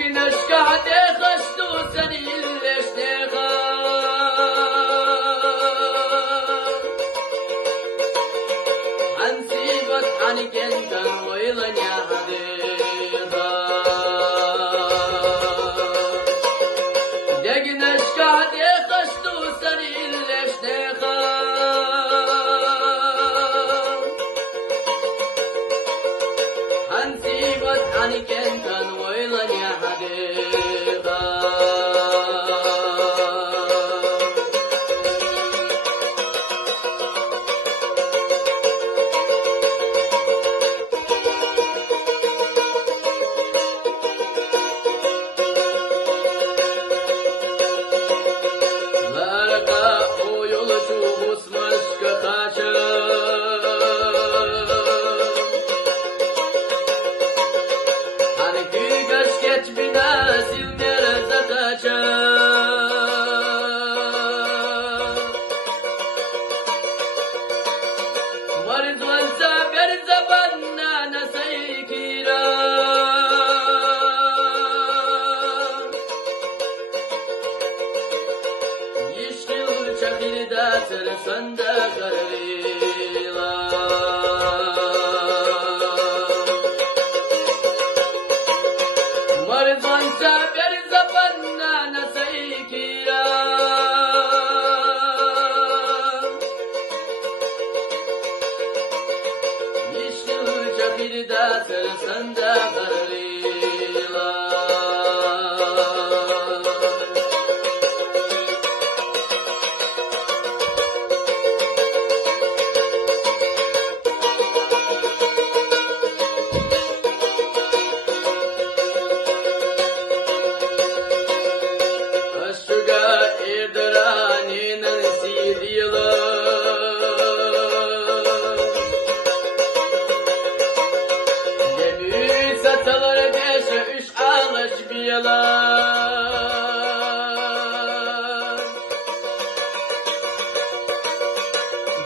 نشكحتي خشتو سنين ليش عن سيبت عنك انت ويلا يا حبيبا دق نشكحتي خشتو سنين ليش عن سيبت عنك انت ويلا يا حبيبا Geç binazil nerede kaçar Varid vansa bir zamanla nasayikira Yeşil çakirda tersanda garvila Marzonsa bir zamanla nasayikira Yeşil çakirda tersanda garvila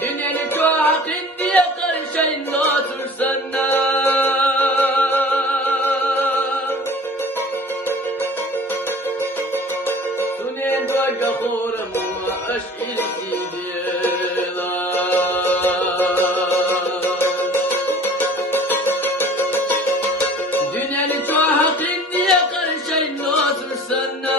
Dünyanın kuakin diye karşıyında otursana Sunen doyga khuram ma aşk ilisi diyeler Dünyanın kuakin diye karşıyında otursana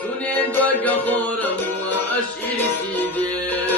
Sunen doyga khuram ma aşk ilisi diyeler